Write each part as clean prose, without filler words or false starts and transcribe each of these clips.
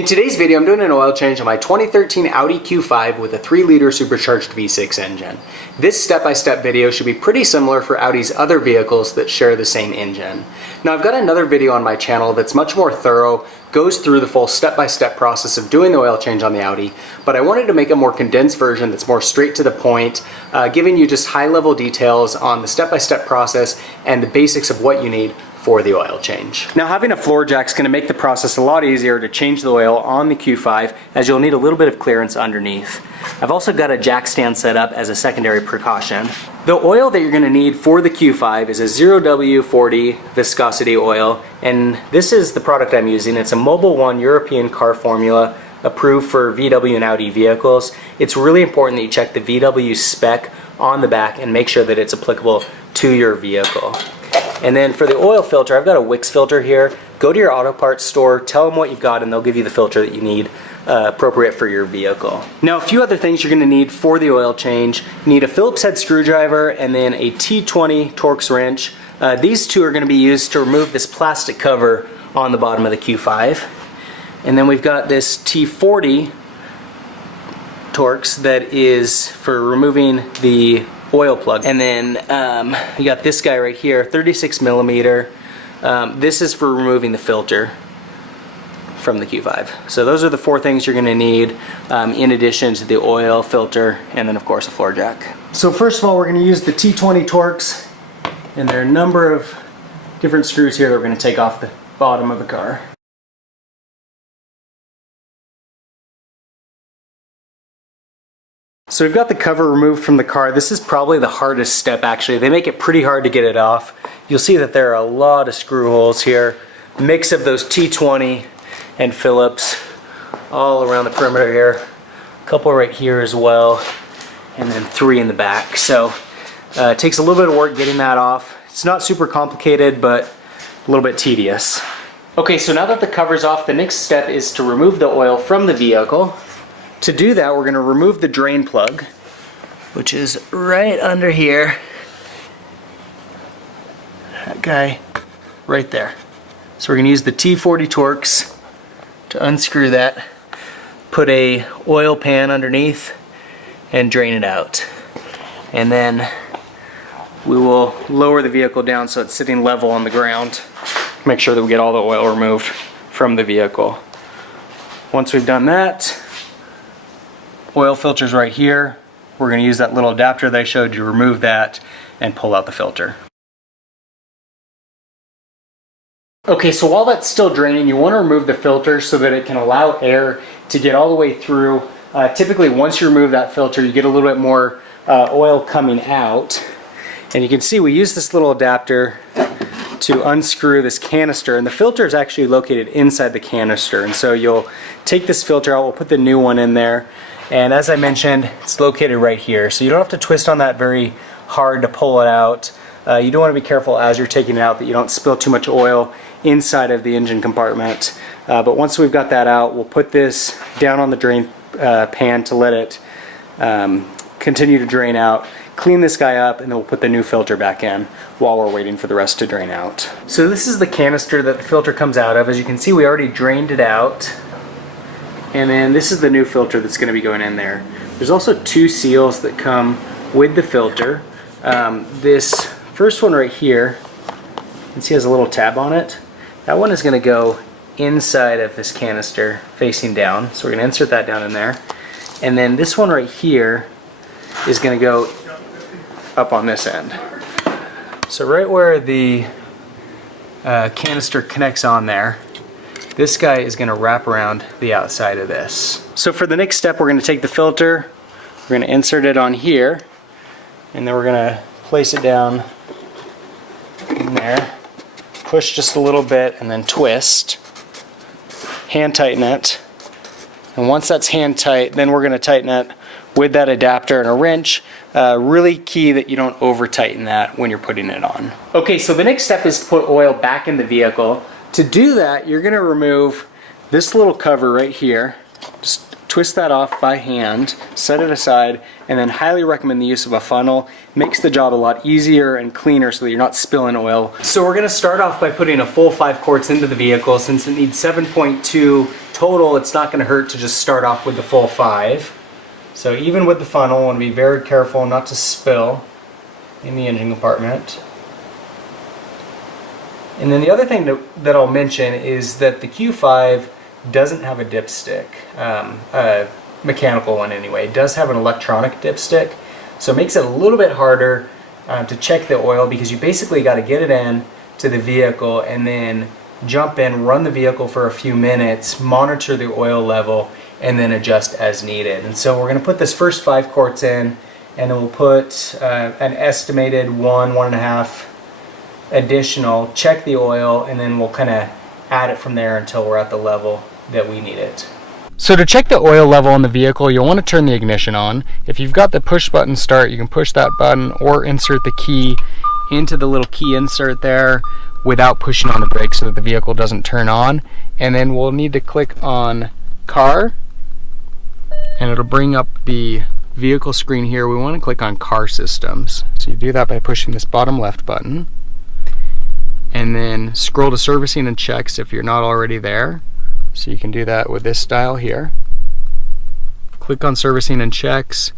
In today's video, I'm doing an oil change on my 2013 Audi Q5 with a 3-liter supercharged V6 engine. This step-by-step video should be pretty similar for Audi's other vehicles that share the same engine. Now, I've got another video on my channel that's much more thorough, goes through the full step-by-step process of doing the oil change on the Audi, but I wanted to make a more condensed version that's more straight to the point, giving you just high-level details on the step-by-step process and the basics of what you need for the oil change. Now, having a floor jack is going to make the process a lot easier to change the oil on the Q5, as you'll need a little bit of clearance underneath. I've also got a jack stand set up as a secondary precaution. The oil that you're going to need for the Q5 is a 0W40 viscosity oil, and this is the product I'm using. It's a Mobil 1 European car formula approved for VW and Audi vehicles. It's really important that you check the VW spec on the back and make sure that it's applicable to your vehicle. And then for the oil filter, I've got a Wix filter here. Go to your auto parts store, tell them what you've got, and they'll give you the filter that you need appropriate for your vehicle. Now, a few other things you're going to need for the oil change. You need a Phillips head screwdriver and then a T20 Torx wrench. These two are going to be used to remove this plastic cover on the bottom of the Q5. And then we've got this T40 Torx that is for removing the oil plug. And then you got this guy right here, 36 millimeter. This is for removing the filter from the Q5. So those are the four things you're going to need in addition to the oil, filter, and then of course a floor jack. So first of all, we're going to use the T20 Torx, and there are a number of different screws here that we're going to take off the bottom of the car. So we've got the cover removed from the car. This is probably the hardest step actually. They make it pretty hard to get it off. You'll see that there are a lot of screw holes here. Mix of those T20 and Phillips all around the perimeter here. A couple right here as well. And then 3 in the back. So it takes a little bit of work getting that off. It's not super complicated, but a little bit tedious. Okay, so now that the cover's off, the next step is to remove the oil from the vehicle. To do that, we're going to remove the drain plug, which is right under here. That guy right there. So we're going to use the T40 Torx to unscrew that, put a oil pan underneath, and drain it out. And then we will lower the vehicle down so it's sitting level on the ground. Make sure that we get all the oil removed from the vehicle. Once we've done that, oil filter's right here. We're going to use that little adapter that I showed you, remove that, and pull out the filter. Okay, so while that's still draining, you want to remove the filter so that it can allow air to get all the way through. Typically, once you remove that filter, you get a little bit more oil coming out. And you can see we use this little adapter to unscrew this canister, and the filter is actually located inside the canister. And so you'll take this filter out, we'll put the new one in there. And as I mentioned, it's located right here. So you don't have to twist on that very hard to pull it out. You do want to be careful as you're taking it out that you don't spill too much oil inside of the engine compartment. But once we've got that out, we'll put this down on the drain pan to let it continue to drain out. Clean this guy up, and then we'll put the new filter back in while we're waiting for the rest to drain out. So this is the canister that the filter comes out of. As you can see, we already drained it out. And then this is the new filter that's going to be going in there. There's also 2 seals that come with the filter. This first one right here, you can see has a little tab on it. That one is going to go inside of this canister facing down. So we're going to insert that down in there. And then this one right here is going to go up on this end. So right where the canister connects on there, this guy is going to wrap around the outside of this. So for the next step, we're going to take the filter, we're going to insert it on here, and then we're going to place it down in there, push just a little bit, and then twist, hand tighten it, and once that's hand tight, then we're going to tighten it with that adapter and a wrench. Really key that you don't over tighten that when you're putting it on. Okay, so the next step is to put oil back in the vehicle. To do that, you're going to remove this little cover right here. Just twist that off by hand, set it aside, and then highly recommend the use of a funnel. Makes the job a lot easier and cleaner so that you're not spilling oil. So we're going to start off by putting a full 5 quarts into the vehicle since it needs 7.2 total, it's not going to hurt to just start off with the full 5. So even with the funnel, I want to be very careful not to spill in the engine compartment. And then the other thing that I'll mention is that the Q5 doesn't have a dipstick, a mechanical one anyway. It does have an electronic dipstick, so it makes it a little bit harder to check the oil, because you basically got to get it in to the vehicle and then jump in, run the vehicle for a few minutes, monitor the oil level, and then adjust as needed. And so we're going to put this first 5 quarts in, and then we'll put an estimated 1.5 additional, check the oil, and then we'll kind of add it from there until we're at the level that we need it. So to check the oil level in the vehicle, you'll want to turn the ignition on. If you've got the push button start, you can push that button or insert the key into the little key insert there without pushing on the brake so that the vehicle doesn't turn on. And then we'll need to click on car, and it'll bring up the vehicle screen here. We want to click on car systems. So you do that by pushing this bottom left button, and then scroll to servicing and checks if you're not already there. So you can do that with this dial here. Click on servicing and checks,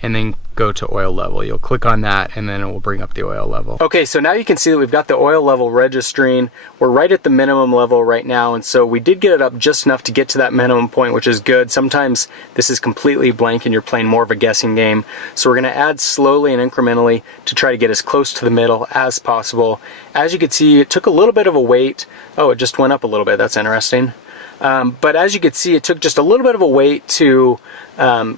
and then go to oil level. You'll click on that, and then it will bring up the oil level. Okay, so now you can see that we've got the oil level registering. We're right at the minimum level right now, and so we did get it up just enough to get to that minimum point, which is good. Sometimes this is completely blank and you're playing more of a guessing game. So we're gonna add slowly and incrementally to try to get as close to the middle as possible. As you can see, it took a little bit of a wait. Oh, it just went up a little bit, that's interesting. But as you can see, it took just a little bit of a wait to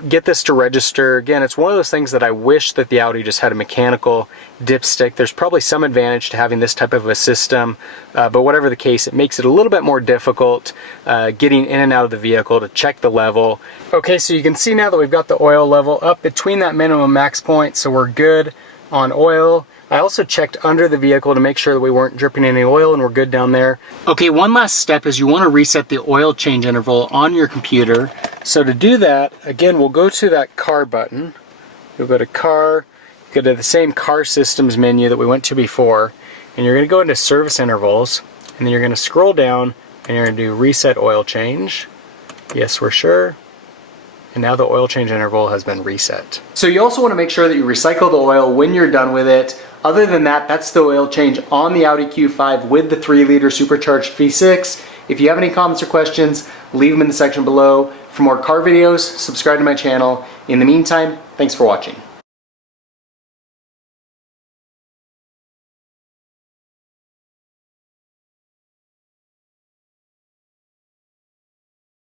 get this to register. Again, it's one of those things that I wish that the Audi just had a mechanical dipstick. There's probably some advantage to having this type of a system, but whatever the case, it makes it a little bit more difficult getting in and out of the vehicle to check the level. Okay, so you can see now that we've got the oil level up between that minimum max point, so we're good on oil. I also checked under the vehicle to make sure that we weren't dripping any oil, and we're good down there. Okay, one last step is you want to reset the oil change interval on your computer. So to do that, again, we'll go to that car button. You'll go to car, go to the same car systems menu that we went to before, and you're going to go into service intervals, and then you're going to scroll down, and you're going to do reset oil change. Yes, we're sure. And now the oil change interval has been reset. So you also want to make sure that you recycle the oil when you're done with it. Other than that, that's the oil change on the Audi Q5 with the 3-liter supercharged V6. If you have any comments or questions, leave them in the section below. For more car videos, subscribe to my channel. In the meantime, thanks for watching.